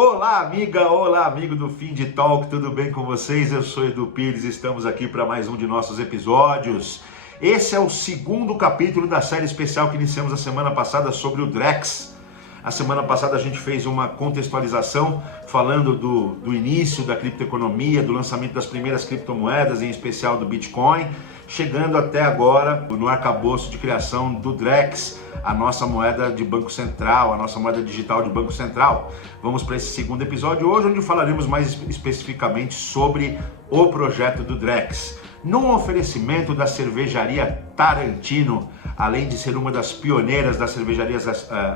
Olá amiga, olá amigo do Fim de Talk, tudo bem com vocês? Eu sou Edu Pires, estamos aqui para mais um de nossos episódios. Esse é o segundo capítulo da série especial que iniciamos a semana passada sobre o Drex. A semana passada a gente fez uma contextualização falando do início da criptoeconomia, do lançamento das primeiras criptomoedas, em especial do Bitcoin, chegando até agora no arcabouço de criação do Drex, a nossa moeda de Banco Central, a nossa moeda digital de Banco Central. Vamos para esse segundo episódio hoje, onde falaremos mais especificamente sobre o projeto do Drex. Num oferecimento da cervejaria Tarantino, além de ser uma das pioneiras das cervejarias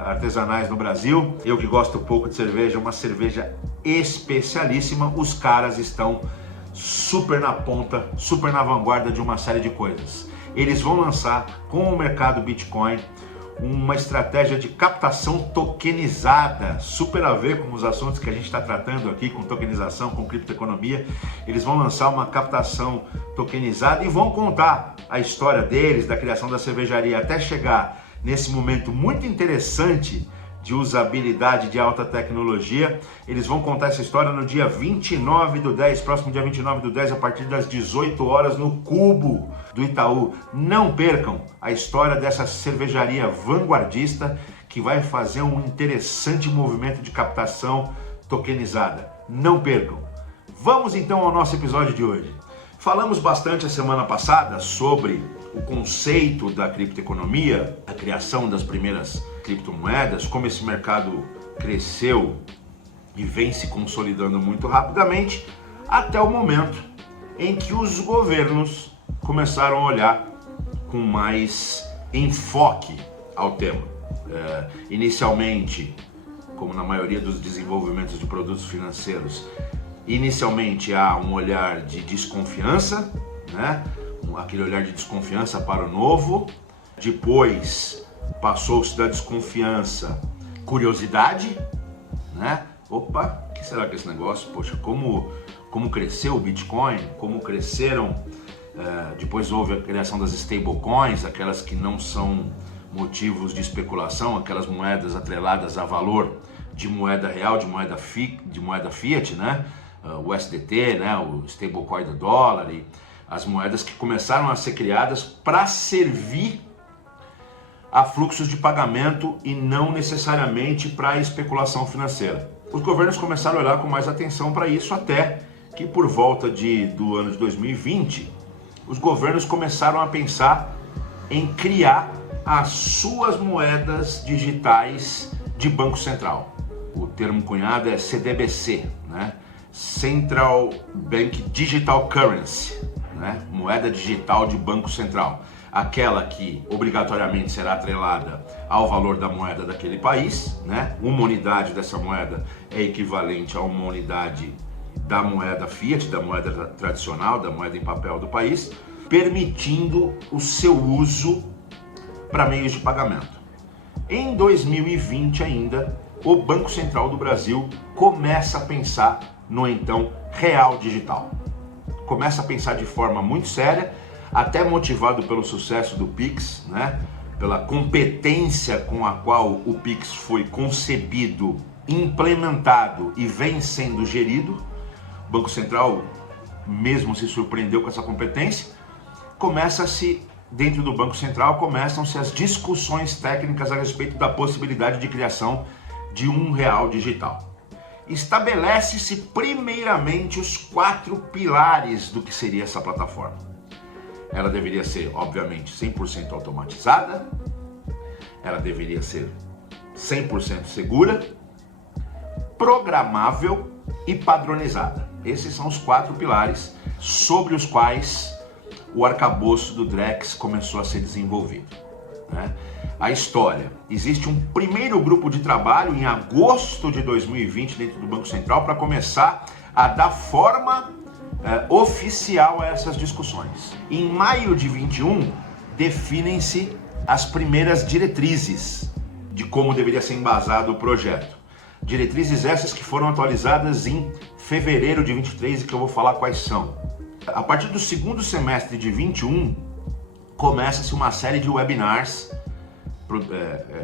artesanais no Brasil, eu que gosto pouco de cerveja, uma cerveja especialíssima, os caras estão super na ponta, super na vanguarda de uma série de coisas. Eles vão lançar com o mercado Bitcoin uma estratégia de captação tokenizada, super a ver com os assuntos que a gente está tratando aqui, com tokenização, com criptoeconomia. Eles vão lançar uma captação tokenizada e vão contar a história deles, da criação da cervejaria, até chegar nesse momento muito interessante de usabilidade de alta tecnologia. Eles vão contar essa história no dia 29/10, próximo dia 29/10, a partir das 18 horas no Cubo do Itaú. Não percam a história dessa cervejaria vanguardista que vai fazer um interessante movimento de captação tokenizada. Não percam. Vamos então ao nosso episódio de hoje. Falamos bastante a semana passada sobre o conceito da criptoeconomia, a criação das primeiras criptomoedas, como esse mercado cresceu e vem se consolidando muito rapidamente, até o momento em que os governos começaram a olhar com mais enfoque ao tema. Inicialmente, como na maioria dos desenvolvimentos de produtos financeiros, inicialmente há um olhar de desconfiança, né? Aquele olhar de desconfiança para o novo. Depois passou-se da desconfiança curiosidade, né? Opa, o que será que é esse negócio? Poxa, como cresceu o Bitcoin, como cresceram. Depois houve a criação das stablecoins, aquelas que não são motivos de especulação, aquelas moedas atreladas a valor de moeda real, de moeda fiat, né? O USDT, né? O stablecoin do dólar, e as moedas que começaram a ser criadas para servir a fluxos de pagamento e não necessariamente para especulação financeira. Os governos começaram a olhar com mais atenção para isso, até que por volta do ano de 2020, os governos começaram a pensar em criar as suas moedas digitais de Banco Central. O termo cunhado é CDBC, né? Central Bank Digital Currency, né? Moeda digital de Banco Central. Aquela que obrigatoriamente será atrelada ao valor da moeda daquele país, né? Uma unidade dessa moeda é equivalente a uma unidade da moeda fiat, da moeda tradicional, da moeda em papel do país, permitindo o seu uso para meios de pagamento. Em 2020 ainda, o Banco Central do Brasil começa a pensar no então real digital. Começa a pensar de forma muito séria, até motivado pelo sucesso do Pix, né? Pela competência com a qual o Pix foi concebido, implementado e vem sendo gerido. O Banco Central mesmo se surpreendeu com essa competência. Dentro do Banco Central começam-se as discussões técnicas a respeito da possibilidade de criação de um real digital. Estabelece-se primeiramente os 4 pilares do que seria essa plataforma. Ela deveria ser, obviamente, 100% automatizada, ela deveria ser 100% segura, programável e padronizada. Esses são os 4 pilares sobre os quais o arcabouço do Drex começou a ser desenvolvido, né? A história: existe um primeiro grupo de trabalho em agosto de 2020 dentro do Banco Central para começar a dar forma oficial a essas discussões. Em maio de 21 definem-se as primeiras diretrizes de como deveria ser embasado o projeto. Diretrizes essas que foram atualizadas em fevereiro de 23 e que eu vou falar quais são. A partir do segundo semestre de 21 começa-se uma série de webinars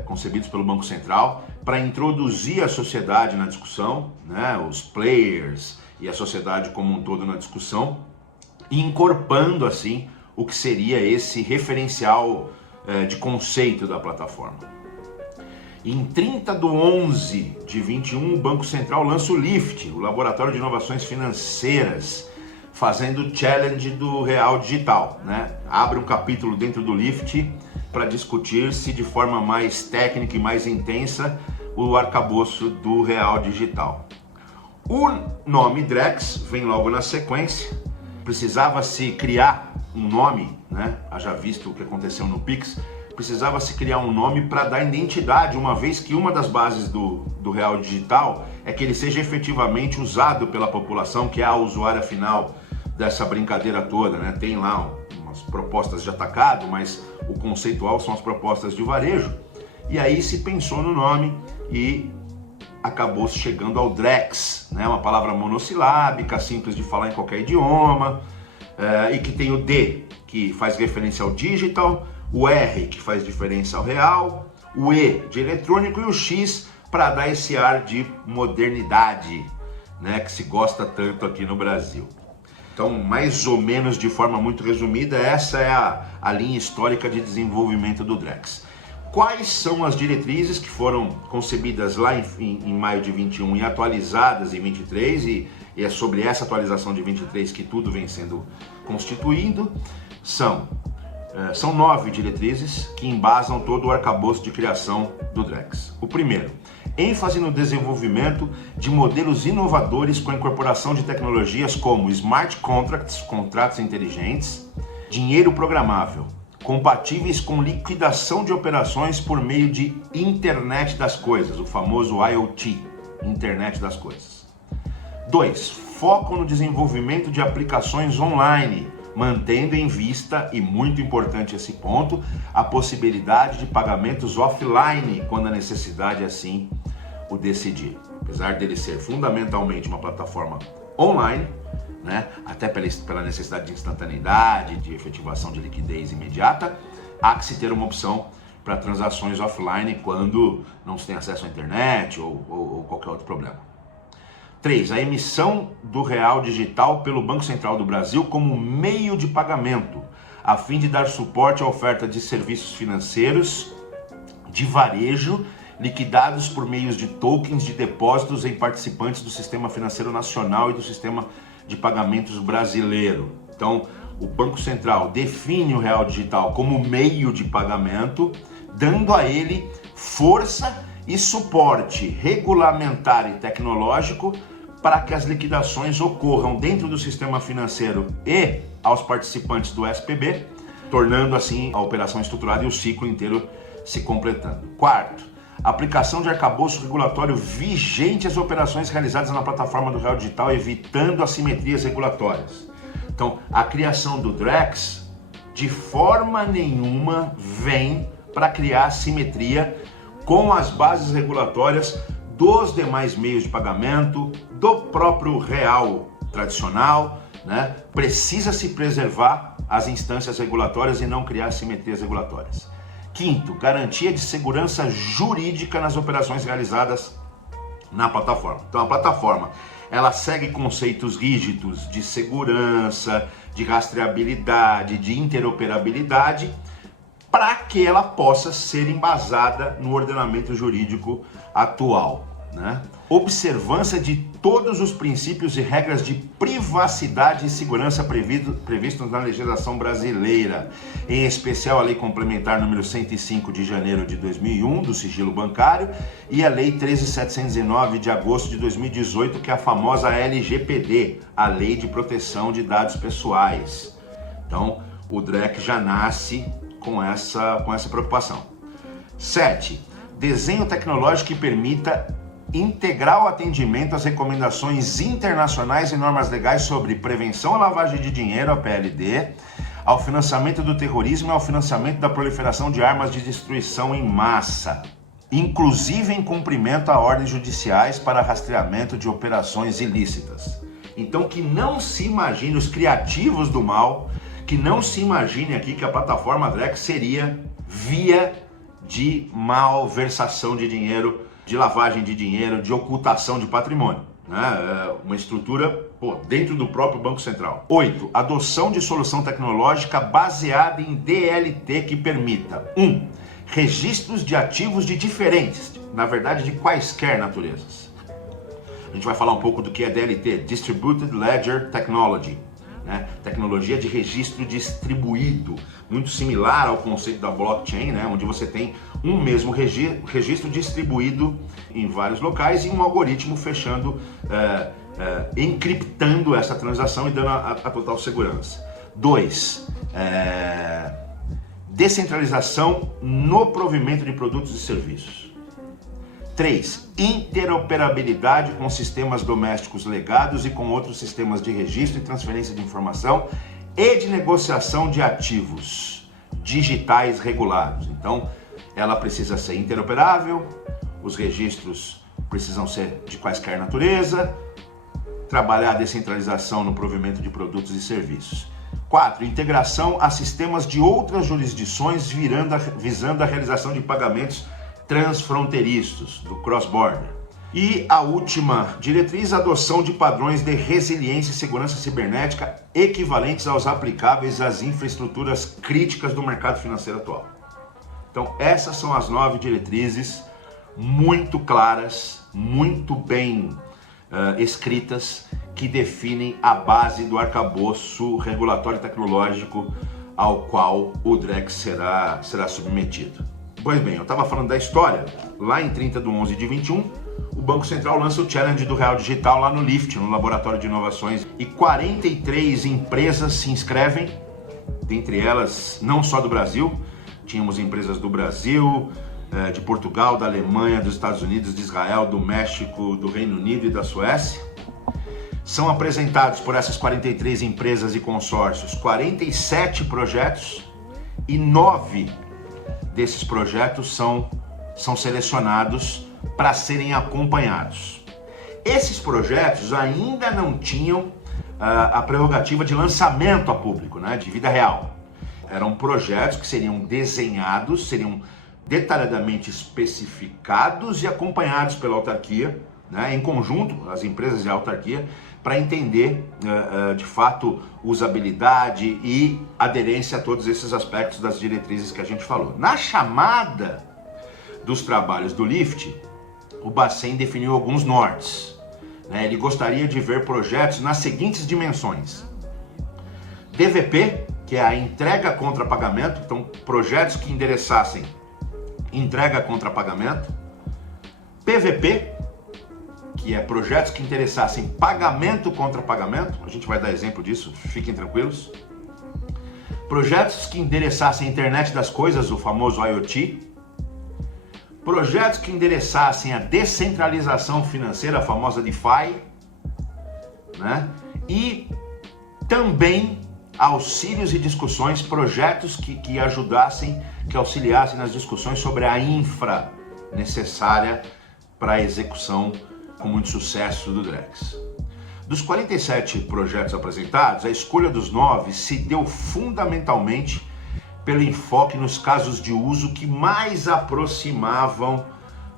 concebidos pelo Banco Central para introduzir a sociedade na discussão, né, os players e a sociedade como um todo na discussão, incorporando assim o que seria esse referencial de conceito da plataforma. Em 30/11/21, o Banco Central lança o LIFT, o Laboratório de Inovações Financeiras, fazendo o challenge do real digital, né? Abre um capítulo dentro do LIFT para discutir-se de forma mais técnica e mais intensa o arcabouço do real digital. O nome Drex vem logo na sequência. Precisava-se criar um nome, né? Haja visto o que aconteceu no Pix, precisava-se criar um nome para dar identidade, uma vez que uma das bases do real digital é que ele seja efetivamente usado pela população, que é a usuária final dessa brincadeira toda, né? Tem lá umas propostas de atacado, mas o conceitual são as propostas de varejo. E aí se pensou no nome e acabou chegando ao Drex, né? Uma palavra monossilábica, simples de falar em qualquer idioma, e que tem o D, que faz referência ao digital, o R, que faz diferença ao real, o E de eletrônico e o X para dar esse ar de modernidade, né? Que se gosta tanto aqui no Brasil. Então, mais ou menos de forma muito resumida, essa é a linha histórica de desenvolvimento do Drex. Quais são as diretrizes que foram concebidas lá em maio de 21 e atualizadas em 23, e é sobre essa atualização de 23 que tudo vem sendo constituído? São 9 diretrizes que embasam todo o arcabouço de criação do Drex. O primeiro, ênfase no desenvolvimento de modelos inovadores com a incorporação de tecnologias como smart contracts, contratos inteligentes, dinheiro programável, compatíveis com liquidação de operações por meio de internet das coisas, o famoso IoT, internet das coisas. 2, foco no desenvolvimento de aplicações online, mantendo em vista, e muito importante esse ponto, a possibilidade de pagamentos offline, quando a necessidade assim o decidir. Apesar dele ser fundamentalmente uma plataforma online, né, até pela necessidade de instantaneidade, de efetivação de liquidez imediata, há que se ter uma opção para transações offline quando não se tem acesso à internet ou qualquer outro problema. 3. A emissão do real digital pelo Banco Central do Brasil como meio de pagamento, a fim de dar suporte à oferta de serviços financeiros de varejo liquidados por meios de tokens de depósitos em participantes do Sistema Financeiro Nacional e do Sistema de Pagamentos Brasileiro. Então, o Banco Central define o real digital como meio de pagamento, dando a ele força e suporte regulamentar e tecnológico para que as liquidações ocorram dentro do sistema financeiro e aos participantes do SPB, tornando assim a operação estruturada e o ciclo inteiro se completando. 4. Aplicação de arcabouço regulatório vigente às operações realizadas na plataforma do real digital, evitando assimetrias regulatórias. Então, a criação do Drex, de forma nenhuma, vem para criar simetria com as bases regulatórias dos demais meios de pagamento, do próprio real tradicional, né? Precisa se preservar as instâncias regulatórias e não criar simetrias regulatórias. 5º, garantia de segurança jurídica nas operações realizadas na plataforma. Então a plataforma, ela segue conceitos rígidos de segurança, de rastreabilidade, de interoperabilidade, para que ela possa ser embasada no ordenamento jurídico atual, né? Observância de todos os princípios e regras de privacidade e segurança previstos na legislação brasileira, em especial a Lei Complementar número 105 de janeiro de 2001, do sigilo bancário, e a Lei 13.709 de agosto de 2018, que é a famosa LGPD, a Lei de Proteção de Dados Pessoais. Então, o DREC já nasce com essa preocupação. 7. Desenho tecnológico que permita integrar o atendimento às recomendações internacionais e normas legais sobre prevenção à lavagem de dinheiro, a PLD, ao financiamento do terrorismo e ao financiamento da proliferação de armas de destruição em massa, inclusive em cumprimento a ordens judiciais para rastreamento de operações ilícitas. Então, que não se imagine os criativos do mal, que não se imagine aqui que a plataforma Drex seria via de malversação de dinheiro, de lavagem de dinheiro, de ocultação de patrimônio. Né? Uma estrutura dentro do próprio Banco Central. 8. Adoção de solução tecnológica baseada em DLT que permita 1. Registros de ativos de diferentes, na verdade de quaisquer naturezas. A gente vai falar um pouco do que é DLT, Distributed Ledger Technology, né? Tecnologia de registro distribuído, muito similar ao conceito da blockchain, né? Onde você tem um mesmo registro distribuído em vários locais e um algoritmo fechando, encriptando essa transação e dando a total segurança. 2. Descentralização no provimento de produtos e serviços. 3. Interoperabilidade com sistemas domésticos legados e com outros sistemas de registro e transferência de informação e de negociação de ativos digitais regulados. Então, ela precisa ser interoperável, os registros precisam ser de quaisquer natureza, trabalhar a descentralização no provimento de produtos e serviços. 4. Integração a sistemas de outras jurisdições visando a realização de pagamentos transfronteiriços, do cross-border. E a última diretriz, adoção de padrões de resiliência e segurança cibernética equivalentes aos aplicáveis às infraestruturas críticas do mercado financeiro atual. Então, essas são as 9 diretrizes muito claras, muito bem escritas, que definem a base do arcabouço regulatório e tecnológico ao qual o Drex será submetido. Pois bem, eu estava falando da história. Lá em 30/11/21, o Banco Central lança o Challenge do Real Digital lá no LIFT, no Laboratório de Inovações, e 43 empresas se inscrevem, dentre elas não só do Brasil, tínhamos empresas do Brasil, de Portugal, da Alemanha, dos Estados Unidos, de Israel, do México, do Reino Unido e da Suécia. São apresentados por essas 43 empresas e consórcios 47 projetos e 9 desses projetos são selecionados para serem acompanhados. Esses projetos ainda não tinham a prerrogativa de lançamento a público, né, de vida real. Eram projetos que seriam desenhados, seriam detalhadamente especificados e acompanhados pela autarquia, né, em conjunto, as empresas e a autarquia, para entender de fato usabilidade e aderência a todos esses aspectos das diretrizes que a gente falou. Na chamada dos trabalhos do LIFT, o Bacen definiu alguns nortes. Né? Ele gostaria de ver projetos nas seguintes dimensões: DVP, que é a entrega contra pagamento, então projetos que endereçassem entrega contra pagamento; PVP, que é projetos que interessassem pagamento contra pagamento, a gente vai dar exemplo disso, fiquem tranquilos; projetos que endereçassem a internet das coisas, o famoso IoT; projetos que endereçassem a descentralização financeira, a famosa DeFi, né? E também auxílios e discussões, projetos que ajudassem, que auxiliassem nas discussões sobre a infra necessária para a execução com muito sucesso do Drex. Dos 47 projetos apresentados, a escolha dos 9 se deu fundamentalmente pelo enfoque nos casos de uso que mais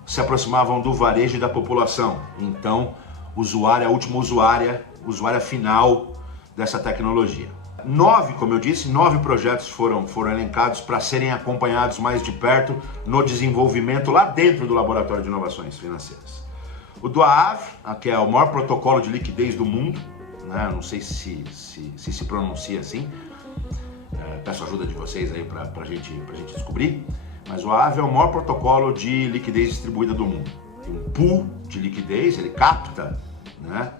se aproximavam do varejo e da população. Então, a última usuária final dessa tecnologia. 9, como eu disse, 9 projetos foram elencados para serem acompanhados mais de perto no desenvolvimento lá dentro do Laboratório de Inovações Financeiras. O do AAV, que é o maior protocolo de liquidez do mundo, né? Não sei se pronuncia assim, peço ajuda de vocês aí para a gente descobrir, mas o AAV é o maior protocolo de liquidez distribuída do mundo. Tem um pool de liquidez, ele capta, né,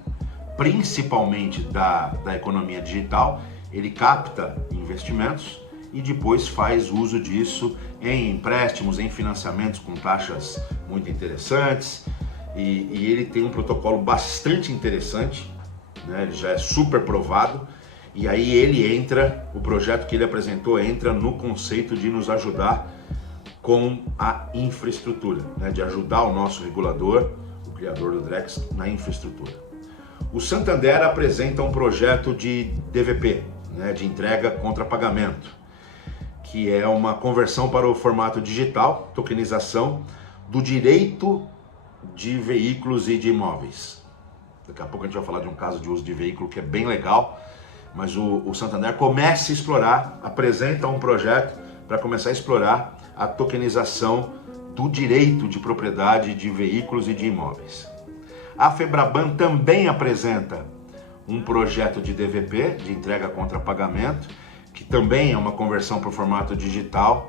principalmente da economia digital, ele capta investimentos e depois faz uso disso em empréstimos, em financiamentos com taxas muito interessantes, e ele tem um protocolo bastante interessante, né? Ele já é super provado, e aí o projeto que ele apresentou entra no conceito de nos ajudar com a infraestrutura, né? De ajudar o nosso regulador, o criador do Drex, na infraestrutura. O Santander apresenta um projeto de DVP, né, de entrega contra pagamento, que é uma conversão para o formato digital, tokenização do direito de veículos e de imóveis. Daqui a pouco a gente vai falar de um caso de uso de veículo que é bem legal, mas o Santander começa a explorar, apresenta um projeto para começar a explorar a tokenização do direito de propriedade de veículos e de imóveis. A Febraban também apresenta um projeto de DVP, de entrega contra pagamento, que também é uma conversão para o formato digital,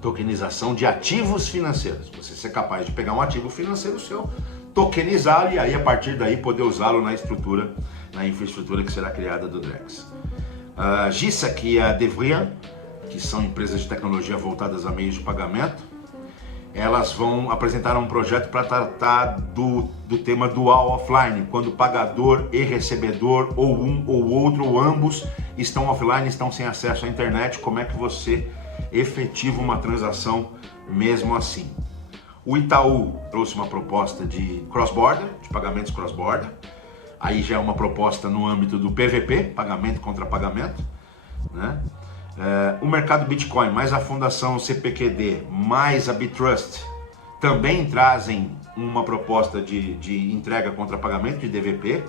tokenização de ativos financeiros. Você ser capaz de pegar um ativo financeiro seu, tokenizá-lo e aí a partir daí poder usá-lo na estrutura, na infraestrutura que será criada do Drex. A GISAC e a Devrian, que são empresas de tecnologia voltadas a meios de pagamento, elas vão apresentar um projeto para tratar do tema dual offline, quando pagador e recebedor, ou um ou outro, ou ambos, estão offline, estão sem acesso à internet, como é que você efetiva uma transação mesmo assim. O Itaú trouxe uma proposta de cross-border, de pagamentos cross-border, aí já é uma proposta no âmbito do PVP, pagamento contra pagamento, né? O mercado Bitcoin, mais a fundação CPQD, mais a Bitrust, também trazem uma proposta de entrega contra pagamento, de DVP,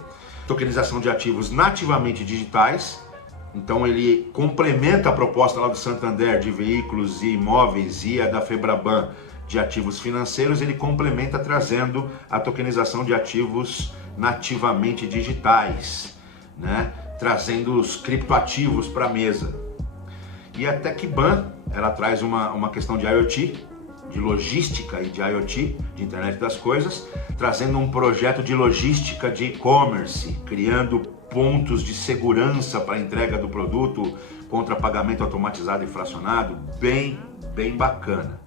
tokenização de ativos nativamente digitais. Então ele complementa a proposta lá do Santander de veículos e imóveis e a da Febraban de ativos financeiros, ele complementa trazendo a tokenização de ativos nativamente digitais, né? Trazendo os criptoativos para a mesa. E a TecBan, ela traz uma questão de IoT, de logística e de IoT, de internet das coisas, trazendo um projeto de logística de e-commerce, criando pontos de segurança para a entrega do produto contra pagamento automatizado e fracionado, bem bacana.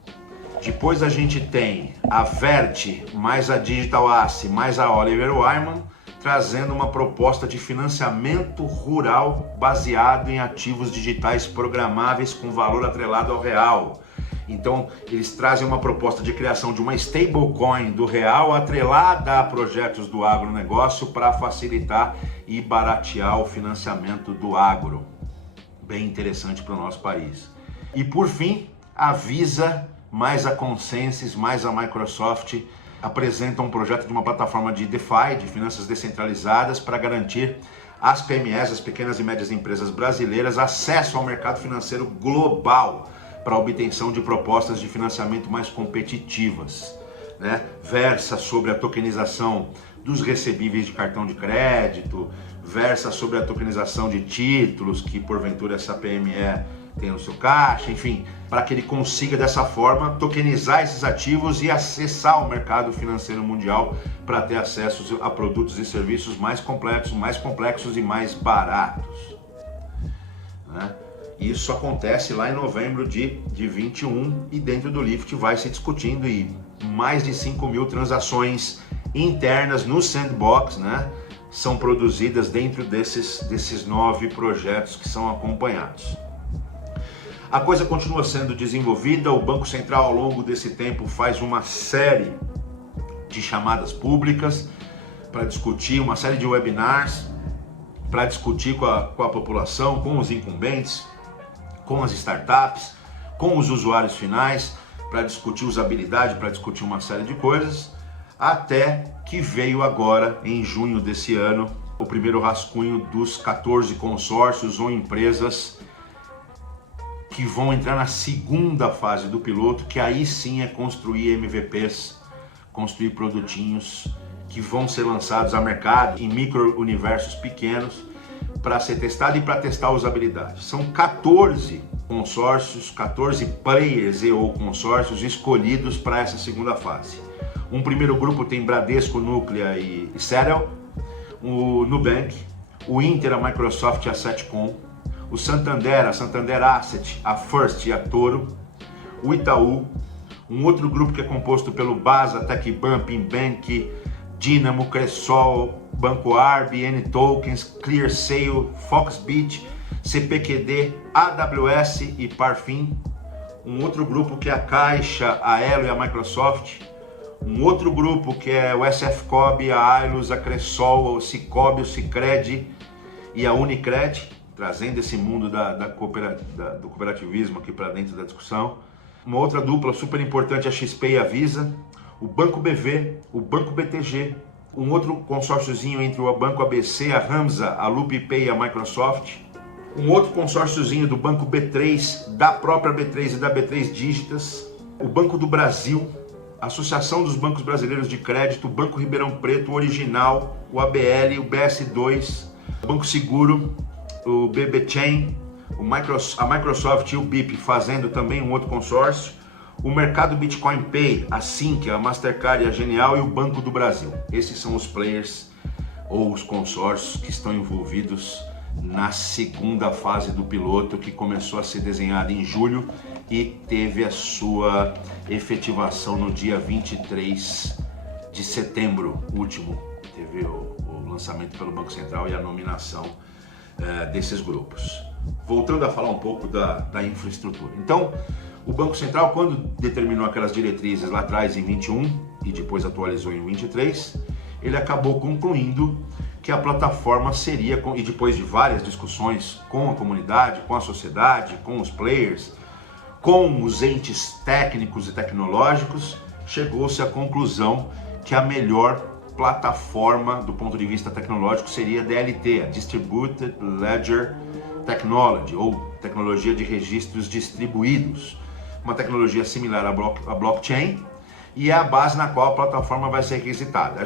Depois a gente tem a Vert, mais a Digital Assi, mais a Oliver Wyman, trazendo uma proposta de financiamento rural baseado em ativos digitais programáveis com valor atrelado ao real. Então, eles trazem uma proposta de criação de uma stablecoin do real atrelada a projetos do agronegócio para facilitar e baratear o financiamento do agro. Bem interessante para o nosso país. E por fim, a Visa, mais a Consensys, mais a Microsoft, apresentam um projeto de uma plataforma de DeFi, de finanças descentralizadas, para garantir às PMEs, as pequenas e médias empresas brasileiras, acesso ao mercado financeiro global para a obtenção de propostas de financiamento mais competitivas, né? Versa sobre a tokenização dos recebíveis de cartão de crédito, versa sobre a tokenização de títulos que porventura essa PME tem no seu caixa, enfim, para que ele consiga dessa forma tokenizar esses ativos e acessar o mercado financeiro mundial para ter acesso a produtos e serviços mais complexos e mais baratos, né? Isso acontece lá em novembro de 21 e dentro do Lift vai se discutindo e mais de 5.000 transações internas no Sandbox, né, são produzidas dentro desses 9 projetos que são acompanhados. A coisa continua sendo desenvolvida, o Banco Central ao longo desse tempo faz uma série de chamadas públicas para discutir, uma série de webinars para discutir com a população, com os incumbentes, com as startups, com os usuários finais, para discutir usabilidade, para discutir uma série de coisas, até que veio agora, em junho desse ano, o primeiro rascunho dos 14 consórcios ou empresas que vão entrar na segunda fase do piloto, que aí sim é construir MVPs, construir produtinhos que vão ser lançados a mercado em micro-universos pequenos para ser testado e para testar a usabilidade. São 14 consórcios, 14 players e ou consórcios escolhidos para essa segunda fase. Um primeiro grupo tem Bradesco, Núclea e Settle, o Nubank, o Inter, a Microsoft e a Setcom, o Santander, a Santander Asset, a First e a Toro, o Itaú, um outro grupo que é composto pelo Basa, TecBan, Pimbank, Dynamo, Cressol, Banco Arb, N-Tokens, ClearSale, Foxbit, CPQD, AWS e Parfin. Um outro grupo que é a Caixa, a Elo e a Microsoft. Um outro grupo que é o SFCob, a Ailus, a Cressol, o Cicobi, o Cicred e a Unicred. trazendo esse mundo do cooperativismo aqui para dentro da discussão. Uma outra dupla super importante é a XP e a Visa, o Banco BV, o Banco BTG, um outro consórciozinho entre o Banco ABC, a Ramsa, a LoopPay e a Microsoft, um outro consórciozinho do Banco B3, da própria B3 e da B3 Digitas, o Banco do Brasil, a Associação dos Bancos Brasileiros de Crédito, o Banco Ribeirão Preto, o Original, o ABL, o BS2, o Banco Seguro, o BB Chain, a Microsoft e o BIP fazendo também um outro consórcio, o Mercado Bitcoin Pay, a Sync, a Mastercard e a Genial e o Banco do Brasil. Esses são os players ou os consórcios que estão envolvidos na segunda fase do piloto, que começou a ser desenhada em julho e teve a sua efetivação no dia 23 de setembro último. Teve o lançamento pelo Banco Central e a nominação desses grupos. Voltando a falar um pouco da infraestrutura. Então, o Banco Central, quando determinou aquelas diretrizes lá atrás em 21 e depois atualizou em 23, ele acabou concluindo que a plataforma seria, e depois de várias discussões com a comunidade, com a sociedade, com os players, com os entes técnicos e tecnológicos, chegou-se à conclusão que a melhor plataforma do ponto de vista tecnológico seria a DLT, a Distributed Ledger Technology, ou tecnologia de registros distribuídos, uma tecnologia similar à blockchain, e é a base na qual a plataforma vai ser requisitada.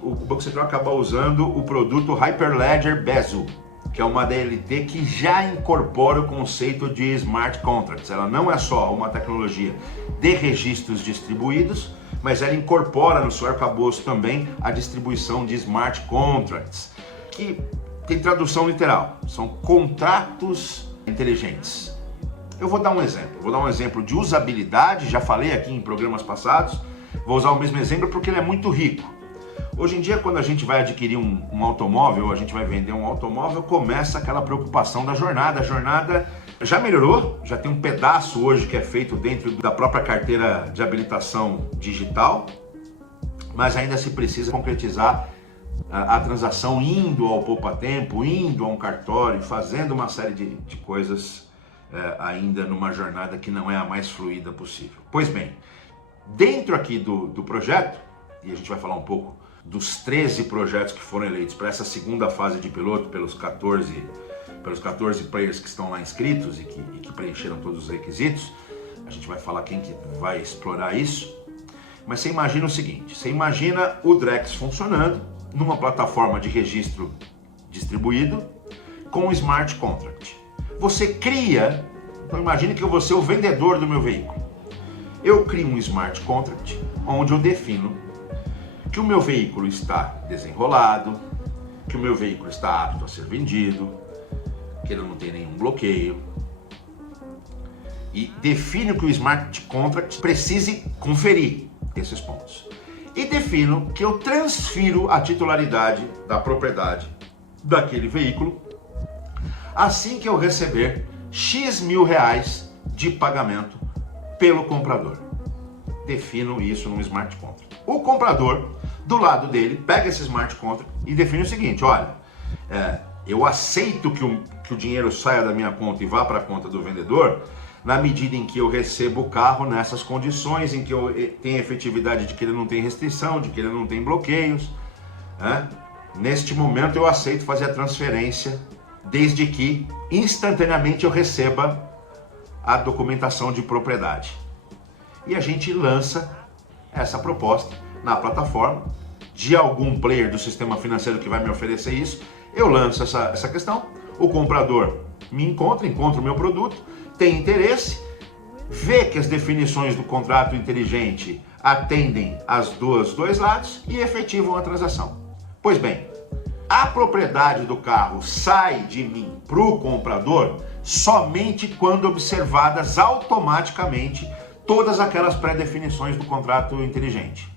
O Banco Central acaba usando o produto Hyperledger Besu, que é uma DLT que já incorpora o conceito de smart contracts. Ela não é só uma tecnologia de registros distribuídos, mas ela incorpora no seu arcabouço também a distribuição de smart contracts, que tem tradução literal, são contratos inteligentes. Eu vou dar um exemplo de usabilidade, já falei aqui em programas passados, vou usar o mesmo exemplo porque ele é muito rico. Hoje em dia, quando a gente vai adquirir um automóvel, ou a gente vai vender um automóvel, começa aquela preocupação da jornada. A jornada já melhorou, já tem um pedaço hoje que é feito dentro da própria carteira de habilitação digital, mas ainda se precisa concretizar a transação indo ao poupa-tempo, indo a um cartório, fazendo uma série de coisas ainda numa jornada que não é a mais fluida possível. Pois bem, dentro aqui do projeto, e a gente vai falar um pouco dos 13 projetos que foram eleitos para essa segunda fase de piloto pelos 14 players que estão lá inscritos e que preencheram todos os requisitos. A gente vai falar quem que vai explorar isso. Mas você imagina o seguinte, você imagina o Drex funcionando numa plataforma de registro distribuído com o smart contract. Você cria, então imagine que eu vou ser o vendedor do meu veículo. Eu crio um smart contract onde eu defino que o meu veículo está desenrolado, que o meu veículo está apto a ser vendido, que ele não tem nenhum bloqueio, e defino que o smart contract precise conferir esses pontos. E defino que eu transfiro a titularidade da propriedade daquele veículo assim que eu receber X mil reais de pagamento pelo comprador. Defino isso num smart contract. O comprador, do lado dele, pega esse smart contract e define o seguinte, olha, eu aceito que o dinheiro saia da minha conta e vá para a conta do vendedor na medida em que eu recebo o carro nessas condições, em que eu tenho efetividade de que ele não tem restrição, de que ele não tem bloqueios. Neste momento eu aceito fazer a transferência, desde que instantaneamente eu receba a documentação de propriedade. E a gente lança essa proposta na plataforma de algum player do sistema financeiro que vai me oferecer isso. Eu lanço essa questão, o comprador me encontra o meu produto, tem interesse, vê que as definições do contrato inteligente atendem os dois lados e efetivam a transação. Pois bem, a propriedade do carro sai de mim para o comprador somente quando observadas automaticamente todas aquelas pré-definições do contrato inteligente.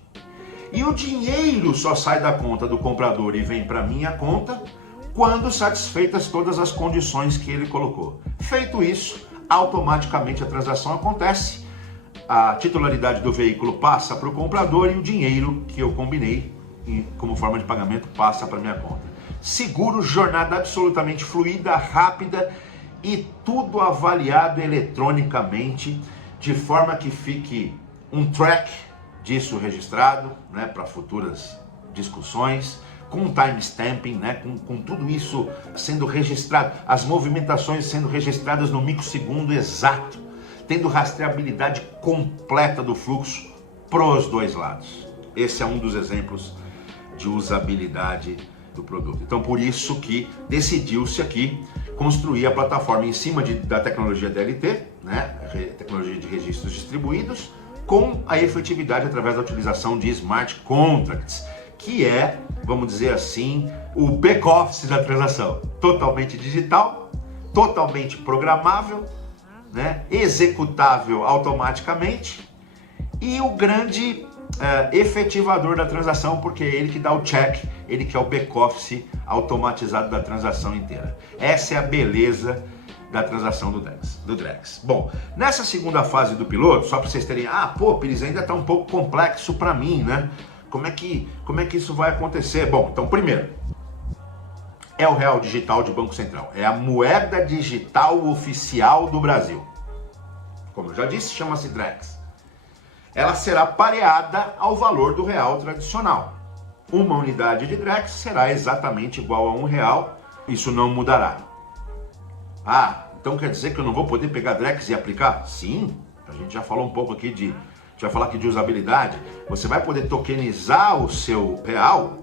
E o dinheiro só sai da conta do comprador e vem para minha conta quando satisfeitas todas as condições que ele colocou. Feito isso, automaticamente a transação acontece, a titularidade do veículo passa para o comprador e o dinheiro que eu combinei como forma de pagamento passa para minha conta. seguro, jornada absolutamente fluida, rápida e tudo avaliado eletronicamente, de forma que fique um track disso registrado, né, para futuras discussões, com timestamping, né, com tudo isso sendo registrado, as movimentações sendo registradas no microsegundo exato, tendo rastreabilidade completa do fluxo para os dois lados. Esse é um dos exemplos de usabilidade do produto. Então, por isso que decidiu-se aqui construir a plataforma em cima da tecnologia DLT, né, tecnologia de registros distribuídos, com a efetividade através da utilização de smart contracts, que é, vamos dizer assim, o back-office da transação. Totalmente digital, totalmente programável, né, executável automaticamente, e o grande efetivador da transação, porque é ele que dá o check, ele que é o back-office automatizado da transação inteira. Essa é a beleza da transação do Drex. Bom, nessa segunda fase do piloto, só para vocês terem, Pires, ainda está um pouco complexo para mim, né? Como é que isso vai acontecer? Bom, então primeiro, é o real digital de Banco Central, é a moeda digital oficial do Brasil. Como eu já disse, chama-se Drex. Ela será pareada ao valor do real tradicional. Uma unidade de Drex será exatamente igual a R$1, isso não mudará. Então quer dizer que eu não vou poder pegar Drex e aplicar? Sim, a gente já falou um pouco aqui de usabilidade. Você vai poder tokenizar o seu real,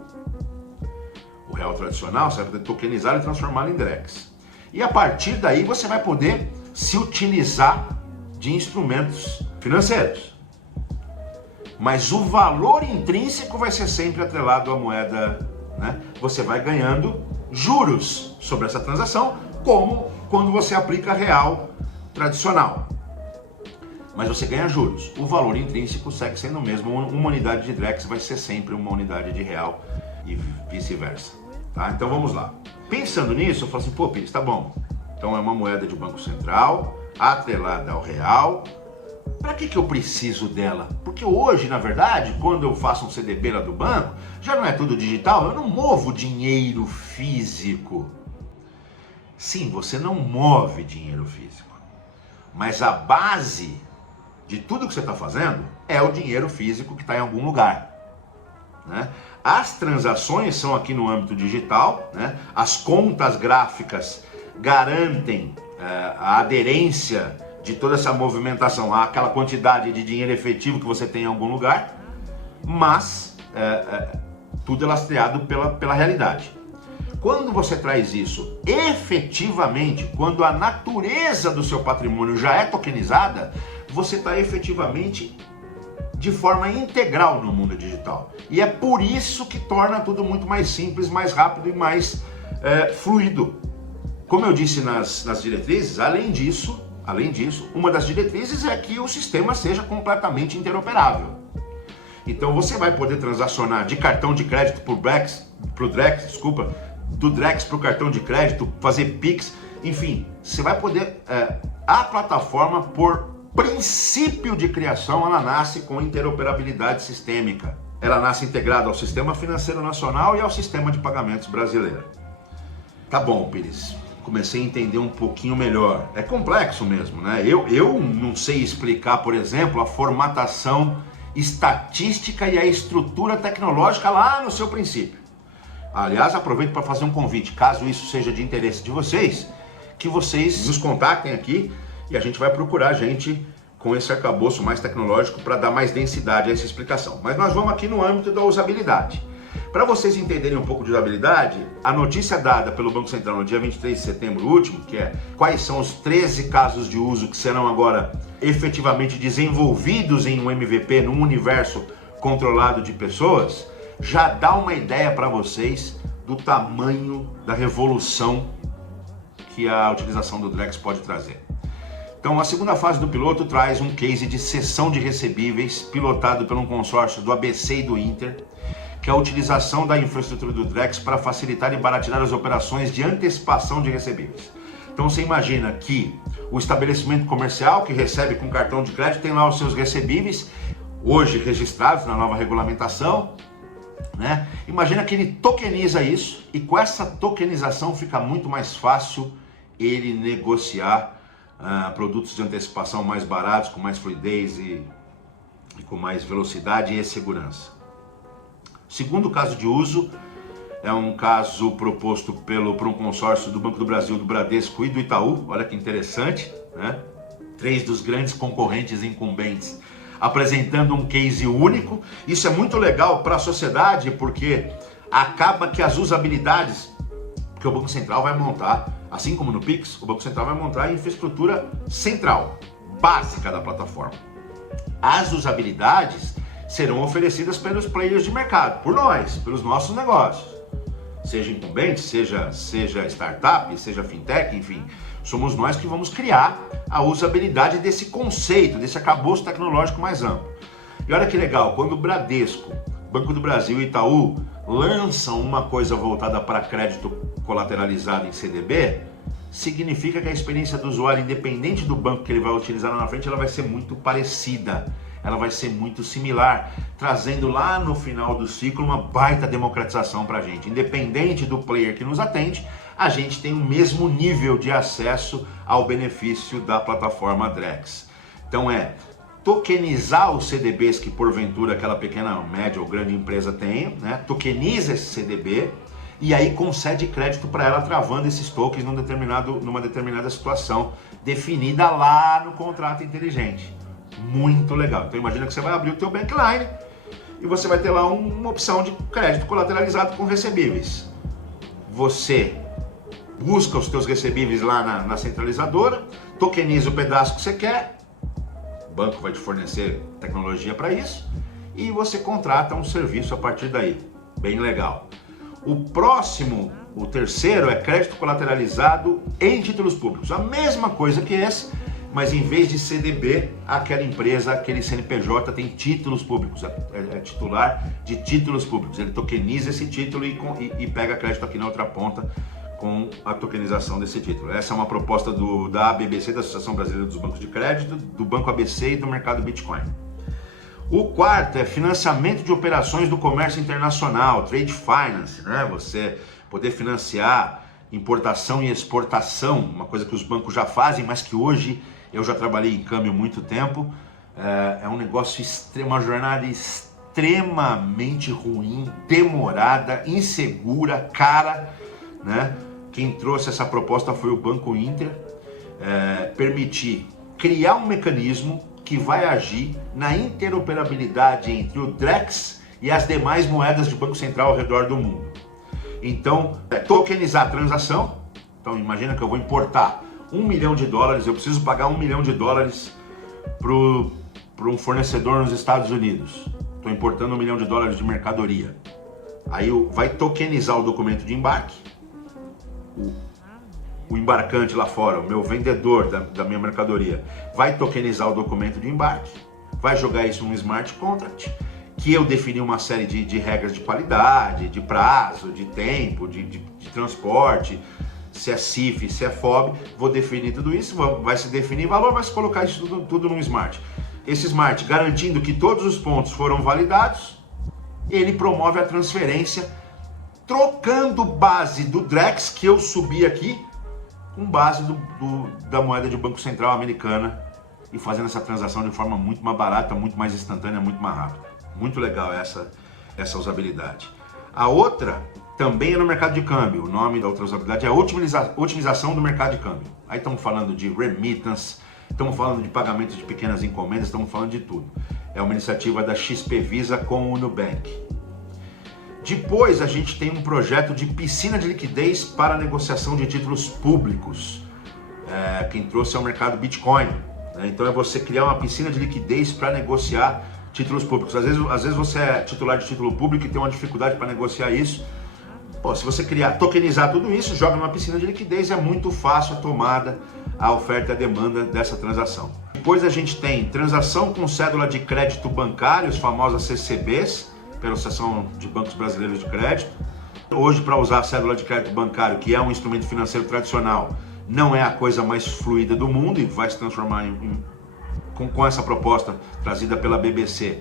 o real tradicional, você vai poder tokenizar e transformá-lo em Drex. E a partir daí você vai poder se utilizar de instrumentos financeiros. Mas o valor intrínseco vai ser sempre atrelado à moeda, né? Você vai ganhando juros sobre essa transação, como quando você aplica real tradicional. Mas você ganha juros. O valor intrínseco segue sendo o mesmo. Uma unidade de Drex vai ser sempre uma unidade de real e vice-versa. Tá? Então vamos lá. Pensando nisso, eu falo assim, Pires, tá bom. Então é uma moeda de Banco Central, atrelada ao real. Para que eu preciso dela? Porque hoje, na verdade, quando eu faço um CDB lá do banco, já não é tudo digital, eu não movo dinheiro físico. Sim, você não move dinheiro físico, mas a base de tudo que você está fazendo é o dinheiro físico que está em algum lugar, né? As transações são aqui no âmbito digital, né? As contas gráficas garantem a aderência de toda essa movimentação, aquela quantidade de dinheiro efetivo que você tem em algum lugar, mas tudo é lastreado pela realidade. Quando você traz isso efetivamente, quando a natureza do seu patrimônio já é tokenizada, você está efetivamente de forma integral no mundo digital. E é por isso que torna tudo muito mais simples, mais rápido e mais fluido. Como eu disse nas diretrizes, além disso, uma das diretrizes é que o sistema seja completamente interoperável. Então você vai poder transacionar de cartão de crédito pro Drex, do Drex para o cartão de crédito, fazer Pix, enfim, você vai poder, a plataforma, por princípio de criação, ela nasce com interoperabilidade sistêmica. Ela nasce integrada ao Sistema Financeiro Nacional e ao Sistema de Pagamentos Brasileiro. Tá bom, Pires, comecei a entender um pouquinho melhor. É complexo mesmo, né? Eu não sei explicar, por exemplo, a formatação estatística e a estrutura tecnológica lá no seu princípio. Aliás, aproveito para fazer um convite, caso isso seja de interesse de vocês, que vocês nos contactem aqui e a gente vai procurar gente com esse arcabouço mais tecnológico para dar mais densidade a essa explicação. Mas nós vamos aqui no âmbito da usabilidade. Para vocês entenderem um pouco de usabilidade, a notícia dada pelo Banco Central no dia 23 de setembro último, que é quais são os 13 casos de uso que serão agora efetivamente desenvolvidos em um MVP, num universo controlado de pessoas, já dá uma ideia para vocês do tamanho da revolução que a utilização do Drex pode trazer. Então, a segunda fase do piloto traz um case de cessão de recebíveis pilotado por um consórcio do ABC e do Inter, que é a utilização da infraestrutura do Drex para facilitar e baratear as operações de antecipação de recebíveis. Então, você imagina que o estabelecimento comercial que recebe com cartão de crédito tem lá os seus recebíveis, hoje registrados na nova regulamentação, né? Imagina que ele tokeniza isso e com essa tokenização fica muito mais fácil ele negociar produtos de antecipação mais baratos, com mais fluidez e com mais velocidade e segurança. Segundo caso de uso é um caso proposto por um consórcio do Banco do Brasil, do Bradesco e do Itaú. Olha que interessante, né? 3 dos grandes concorrentes incumbentes apresentando um case único. Isso é muito legal para a sociedade, porque acaba que as usabilidades que o Banco Central vai montar, assim como no Pix, o Banco Central vai montar a infraestrutura central, básica da plataforma. As usabilidades serão oferecidas pelos players de mercado, por nós, pelos nossos negócios. Seja incumbente, seja startup, seja fintech, enfim, somos nós que vamos criar a usabilidade desse conceito, desse arcabouço tecnológico mais amplo. E olha que legal, quando o Bradesco, Banco do Brasil e Itaú lançam uma coisa voltada para crédito colateralizado em CDB, significa que a experiência do usuário, independente do banco que ele vai utilizar lá na frente, ela vai ser muito parecida. Ela vai ser muito similar, trazendo lá no final do ciclo uma baita democratização para a gente. Independente do player que nos atende, a gente tem o mesmo nível de acesso ao benefício da plataforma Drex. Então tokenizar os CDBs que porventura aquela pequena, média ou grande empresa tem, né? Tokeniza esse CDB e aí concede crédito para ela, travando esses tokens numa determinada situação definida lá no contrato inteligente. Muito legal. Então imagina que você vai abrir o teu bankline e você vai ter lá uma opção de crédito colateralizado com recebíveis. Você busca os teus recebíveis lá na centralizadora, tokeniza o pedaço que você quer, o banco vai te fornecer tecnologia para isso e você contrata um serviço a partir daí. Bem legal. O terceiro é crédito colateralizado em títulos públicos. A mesma coisa que esse, mas em vez de CDB, aquela empresa, aquele CNPJ tem títulos públicos, é titular de títulos públicos. Ele tokeniza esse título e pega crédito aqui na outra ponta com a tokenização desse título. Essa é uma proposta da ABBC, da Associação Brasileira dos Bancos de Crédito, do Banco ABC e do mercado Bitcoin. O quarto é financiamento de operações do comércio internacional, trade finance, né? Você poder financiar importação e exportação, uma coisa que os bancos já fazem, mas que hoje eu já trabalhei em câmbio há muito tempo. É um negócio uma jornada extremamente ruim, demorada, insegura, cara, né? Quem trouxe essa proposta foi o Banco Inter, permitir criar um mecanismo que vai agir na interoperabilidade entre o Drex e as demais moedas de Banco Central ao redor do mundo. Então, tokenizar a transação. Então, imagina que eu vou importar $1 milhão, eu preciso pagar $1 milhão para um fornecedor nos Estados Unidos. Estou importando $1 milhão de mercadoria. Aí vai tokenizar o documento de embarque. O embarcante lá fora, o meu vendedor da minha mercadoria, vai tokenizar o documento de embarque, vai jogar isso num smart contract, que eu defini uma série de regras de qualidade, de prazo, de tempo, de transporte, se é CIF, se é FOB, vou definir tudo isso, vai se definir valor, vai se colocar isso tudo num smart. Esse smart, garantindo que todos os pontos foram validados, ele promove a transferência, trocando base do Drex que eu subi aqui, com base da moeda de Banco Central americana e fazendo essa transação de forma muito mais barata, muito mais instantânea, muito mais rápida. Muito legal essa usabilidade. A outra também é no mercado de câmbio. O nome da outra usabilidade é a otimização do mercado de câmbio. Aí estamos falando de remittance, estamos falando de pagamento de pequenas encomendas, estamos falando de tudo. É uma iniciativa da XP Visa com o Nubank. Depois a gente tem um projeto de piscina de liquidez para negociação de títulos públicos. Quem trouxe é o mercado Bitcoin. Então é você criar uma piscina de liquidez para negociar títulos públicos. Às vezes você é titular de título público e tem uma dificuldade para negociar isso. Pô, se você tokenizar tudo isso, joga numa piscina de liquidez, é muito fácil a tomada, a oferta e a demanda dessa transação. Depois a gente tem transação com cédula de crédito bancário, as famosas CCBs, pela Associação de Bancos Brasileiros de Crédito. Hoje, para usar a cédula de crédito bancário, que é um instrumento financeiro tradicional, não é a coisa mais fluida do mundo e vai se transformar com essa proposta trazida pela BBC,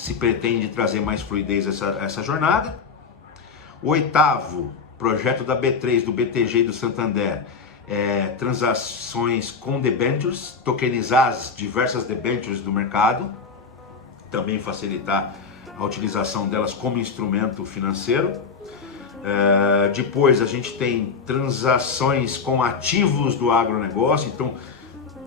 se pretende trazer mais fluidez a essa jornada. O 8º projeto da B3, do BTG e do Santander, transações com debentures, tokenizar as diversas debentures do mercado, também facilitar a utilização delas como instrumento financeiro. Depois a gente tem transações com ativos do agronegócio, então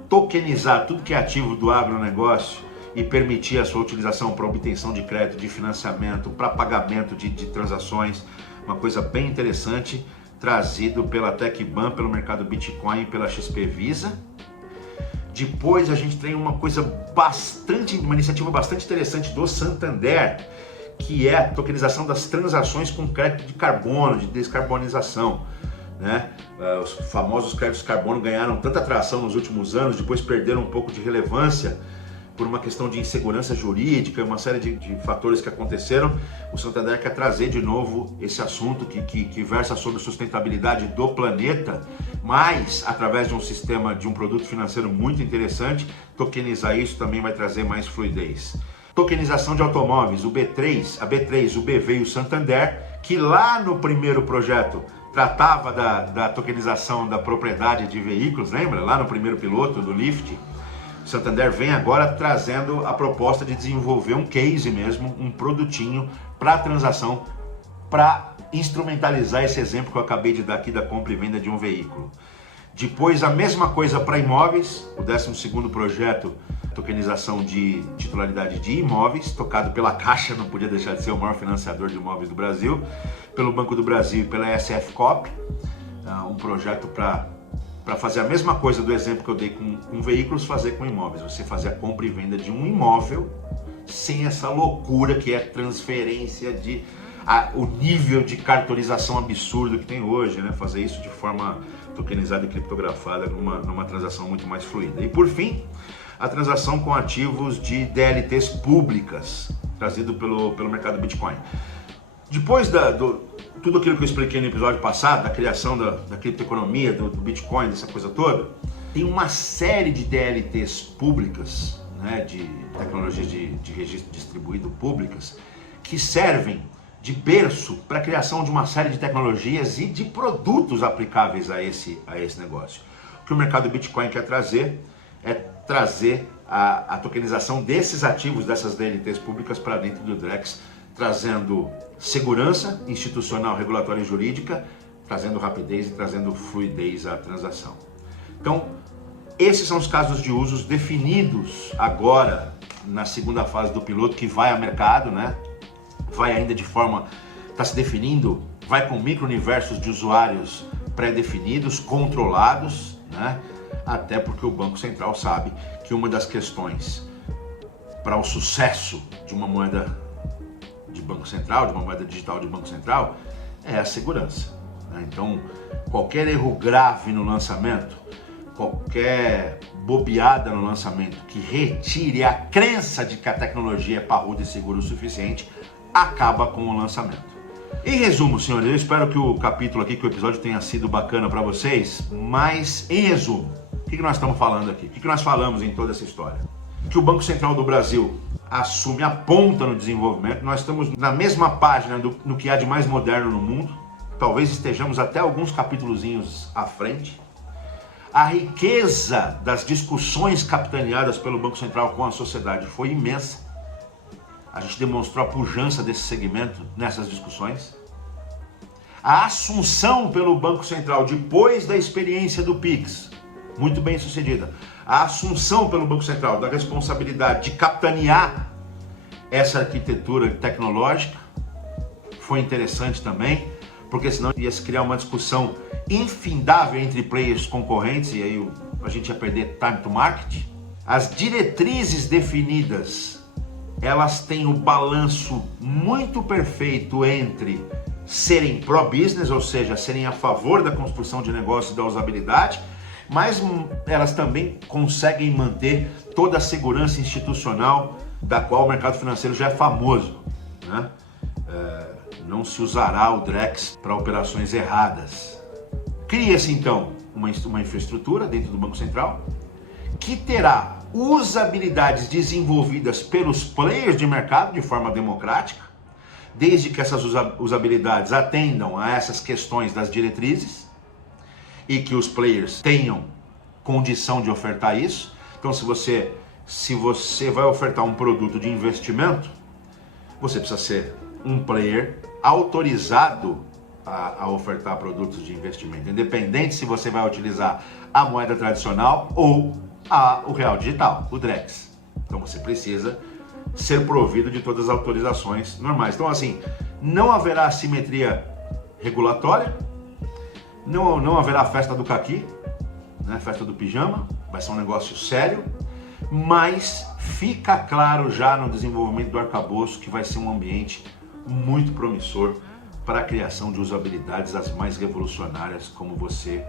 tokenizar tudo que é ativo do agronegócio e permitir a sua utilização para obtenção de crédito, de financiamento, para pagamento de transações, uma coisa bem interessante, trazido pela TecBan, pelo mercado Bitcoin e pela XP Visa. Depois a gente tem uma iniciativa bastante interessante do Santander, que é a tokenização das transações com crédito de carbono, de descarbonização, né? Os famosos créditos de carbono ganharam tanta atração nos últimos anos, depois perderam um pouco de relevância por uma questão de insegurança jurídica, uma série de fatores que aconteceram. O Santander quer trazer de novo esse assunto que versa sobre sustentabilidade do planeta, mas através de um sistema, de um produto financeiro muito interessante. Tokenizar isso também vai trazer mais fluidez. Tokenização de automóveis, a B3, o BV e o Santander, que lá no primeiro projeto tratava da tokenização da propriedade de veículos, lembra? Lá no primeiro piloto do Lyft. O Santander vem agora trazendo a proposta de desenvolver um case mesmo, um produtinho para transação, para instrumentalizar esse exemplo que eu acabei de dar aqui da compra e venda de um veículo. Depois a mesma coisa para imóveis, o 12º projeto, tokenização de titularidade de imóveis, tocado pela Caixa, não podia deixar de ser o maior financiador de imóveis do Brasil, pelo Banco do Brasil e pela SF Cop, um projeto para fazer a mesma coisa do exemplo que eu dei com veículos, fazer com imóveis. Você fazer a compra e venda de um imóvel sem essa loucura que é transferência o nível de cartonização absurdo que tem hoje, né? Fazer isso de forma tokenizada e criptografada numa transação muito mais fluida. E por fim, a transação com ativos de DLTs públicas, trazido pelo mercado Bitcoin. Depois tudo aquilo que eu expliquei no episódio passado, da criação da criptoeconomia, do Bitcoin, dessa coisa toda, tem uma série de DLTs públicas, né, de tecnologias de registro distribuído públicas, que servem de berço para a criação de uma série de tecnologias e de produtos aplicáveis a esse negócio. O que o mercado Bitcoin quer trazer é trazer a tokenização desses ativos, dessas DLTs públicas para dentro do Drex, trazendo segurança institucional, regulatória e jurídica, trazendo rapidez e trazendo fluidez à transação. Então, esses são os casos de usos definidos agora na segunda fase do piloto, que vai a mercado, né? Vai ainda está se definindo, vai com micro-universos de usuários pré-definidos, controlados, né? Até porque o Banco Central sabe que uma das questões para o sucesso de uma moeda de Banco Central, de uma moeda digital de Banco Central, é a segurança, né? Então, qualquer erro grave no lançamento, qualquer bobeada no lançamento que retire a crença de que a tecnologia é parruda e segura o suficiente, acaba com o lançamento. Em resumo, senhores, eu espero que o capítulo aqui, que o episódio tenha sido bacana para vocês, mas em resumo, o que nós estamos falando aqui? O que nós falamos em toda essa história? Que o Banco Central do Brasil assume a ponta no desenvolvimento. Nós estamos na mesma página no que há de mais moderno no mundo. Talvez estejamos até alguns capítulozinhos à frente. A riqueza das discussões capitaneadas pelo Banco Central com a sociedade foi imensa. A gente demonstrou a pujança desse segmento nessas discussões. A assunção pelo Banco Central, depois da experiência do Pix, muito bem sucedida, a assunção pelo Banco Central da responsabilidade de capitanear essa arquitetura tecnológica foi interessante também, porque senão ia se criar uma discussão infindável entre players concorrentes e aí a gente ia perder time to market. As diretrizes definidas, elas têm o balanço muito perfeito entre serem pro-business, ou seja, serem a favor da construção de negócio e da usabilidade, mas elas também conseguem manter toda a segurança institucional da qual o mercado financeiro já é famoso, né? Não se usará o Drex para operações erradas. Cria-se então uma infraestrutura dentro do Banco Central que terá usabilidades desenvolvidas pelos players de mercado de forma democrática, desde que essas usabilidades atendam a essas questões das diretrizes e que os players tenham condição de ofertar isso. Então, se você vai ofertar um produto de investimento, você precisa ser um player autorizado a ofertar produtos de investimento, independente se você vai utilizar a moeda tradicional ou o real digital, o Drex. Então você precisa ser provido de todas as autorizações normais. Então assim, não haverá assimetria regulatória, não haverá festa do caqui, né, festa do pijama, vai ser um negócio sério, mas fica claro já no desenvolvimento do arcabouço que vai ser um ambiente muito promissor para a criação de usabilidades as mais revolucionárias, como você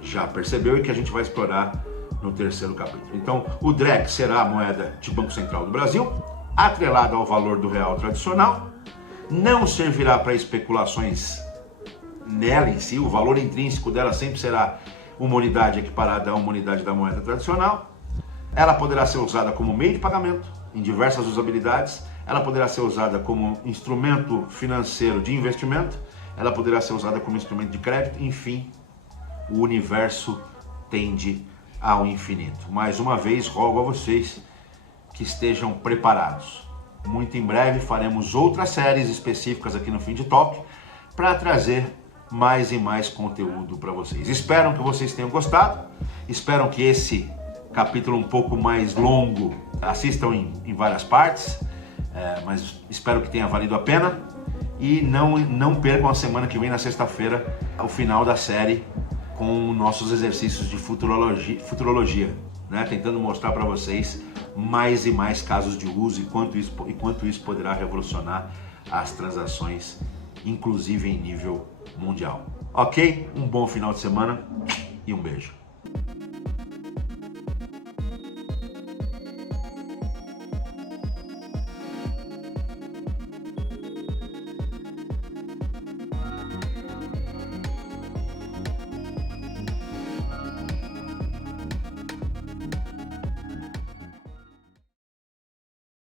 já percebeu e que a gente vai explorar no terceiro capítulo. Então, o Drex será a moeda de Banco Central do Brasil, atrelada ao valor do real tradicional, não servirá para especulações nela em si, o valor intrínseco dela sempre será uma unidade equiparada a uma unidade da moeda tradicional. Ela poderá ser usada como meio de pagamento em diversas usabilidades, ela poderá ser usada como instrumento financeiro de investimento, ela poderá ser usada como instrumento de crédito, enfim, o universo tende ao infinito. Mais uma vez, rogo a vocês que estejam preparados. Muito em breve faremos outras séries específicas aqui no Find Talk para trazer mais e mais conteúdo para vocês. Espero que vocês tenham gostado, espero que esse capítulo um pouco mais longo assistam em várias partes, mas espero que tenha valido a pena e não percam a semana que vem, na sexta-feira, o final da série com nossos exercícios de futurologia, né? Tentando mostrar para vocês mais e mais casos de uso e quanto isso poderá revolucionar as transações, inclusive em nível mundial. Ok? Um bom final de semana e um beijo.